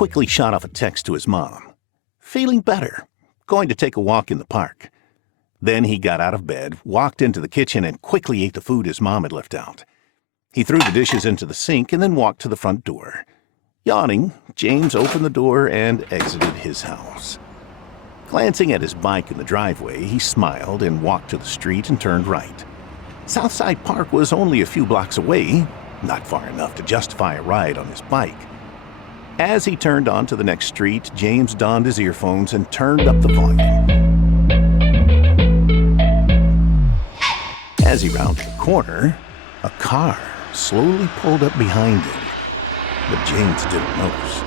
quickly shot off a text to his mom. Feeling better. Going to take a walk in the park. Then he got out of bed, walked into the kitchen, and quickly ate the food his mom had left out. He threw the dishes into the sink and then walked to the front door. Yawning, James opened the door and exited his house. Glancing at his bike in the driveway, he smiled and walked to the street and turned right. Southside Park was only a few blocks away, not far enough to justify a ride on his bike. As he turned onto the next street, James donned his earphones and turned up the volume. As he rounded the corner, a car slowly pulled up behind him, but James didn't notice.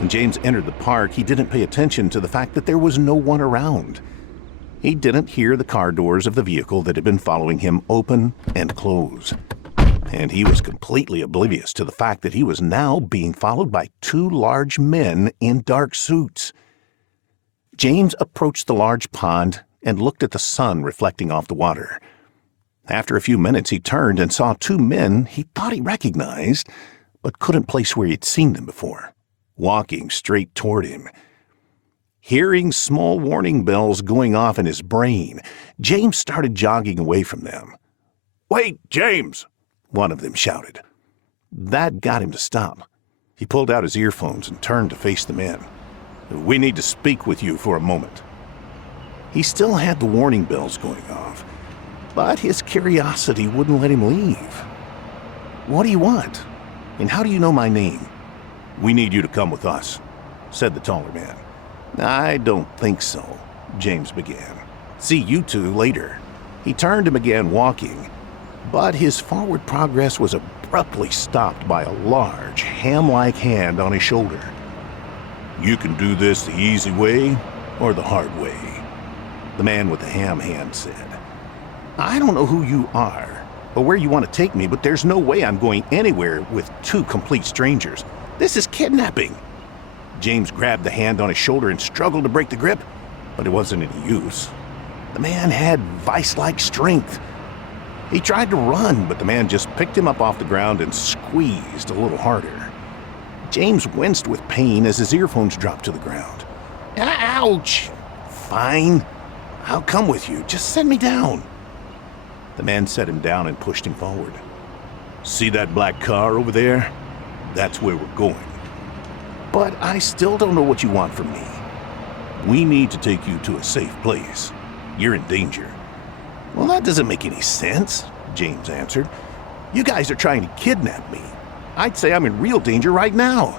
When James entered the park, he didn't pay attention to the fact that there was no one around. He didn't hear the car doors of the vehicle that had been following him open and close. And he was completely oblivious to the fact that he was now being followed by two large men in dark suits. James approached the large pond and looked at the sun reflecting off the water. After a few minutes, he turned and saw two men he thought he recognized, but couldn't place where he'd seen them before, walking straight toward him. Hearing small warning bells going off in his brain, James started jogging away from them. "Wait, James!" one of them shouted. That got him to stop. He pulled out his earphones and turned to face the men. "We need to speak with you for a moment." He still had the warning bells going off, but his curiosity wouldn't let him leave. "What do you want? And how do you know my name?" "We need you to come with us," said the taller man. "I don't think so," James began. "See you two later." He turned and began walking, but his forward progress was abruptly stopped by a large, ham-like hand on his shoulder. "You can do this the easy way or the hard way," the man with the ham hand said. "I don't know who you are or where you want to take me, but there's no way I'm going anywhere with two complete strangers. This is kidnapping." James grabbed the hand on his shoulder and struggled to break the grip, but it wasn't any use. The man had vice-like strength. He tried to run, but the man just picked him up off the ground and squeezed a little harder. James winced with pain as his earphones dropped to the ground. "Ouch!" "Fine. I'll come with you. Just send me down." The man set him down and pushed him forward. "See that black car over there? That's where we're going." "But I still don't know what you want from me." "We need to take you to a safe place. You're in danger." "Well, that doesn't make any sense," James answered. "You guys are trying to kidnap me. I'd say I'm in real danger right now."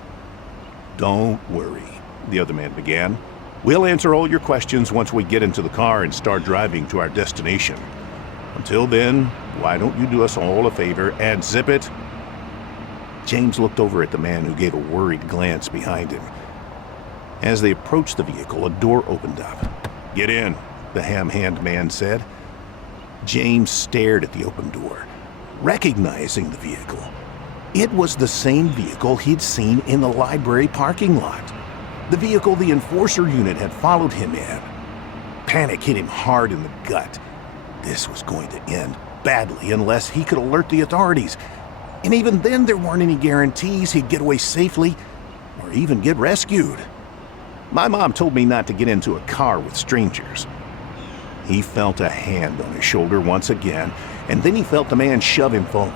"Don't worry," the other man began. "We'll answer all your questions once we get into the car and start driving to our destination. Until then, why don't you do us all a favor and zip it?" James looked over at the man who gave a worried glance behind him. As they approached the vehicle, a door opened up. "Get in," the ham-hand man said. James stared at the open door, recognizing the vehicle. It was the same vehicle he'd seen in the library parking lot. The vehicle the enforcer unit had followed him in. Panic hit him hard in the gut. This was going to end badly unless he could alert the authorities. And even then, there weren't any guarantees he'd get away safely or even get rescued. My mom told me not to get into a car with strangers. He felt a hand on his shoulder once again, and then he felt the man shove him forward.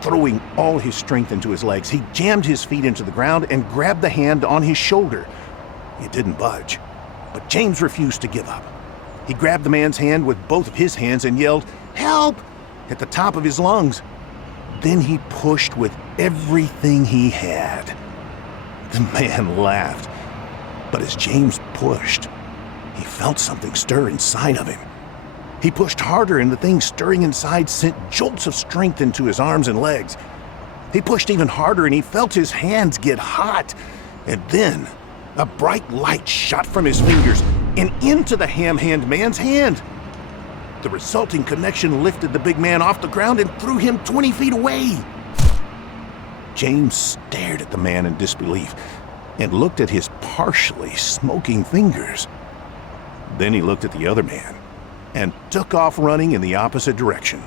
Throwing all his strength into his legs, he jammed his feet into the ground and grabbed the hand on his shoulder. It didn't budge, but James refused to give up. He grabbed the man's hand with both of his hands and yelled, "Help!" at the top of his lungs. Then he pushed with everything he had. The man laughed, but as James pushed, he felt something stir inside of him. He pushed harder, and the thing stirring inside sent jolts of strength into his arms and legs. He pushed even harder, and he felt his hands get hot. And then, a bright light shot from his fingers and into the ham-hand man's hand. The resulting connection lifted the big man off the ground and threw him 20 feet away. James stared at the man in disbelief and looked at his partially smoking fingers. Then he looked at the other man and took off running in the opposite direction.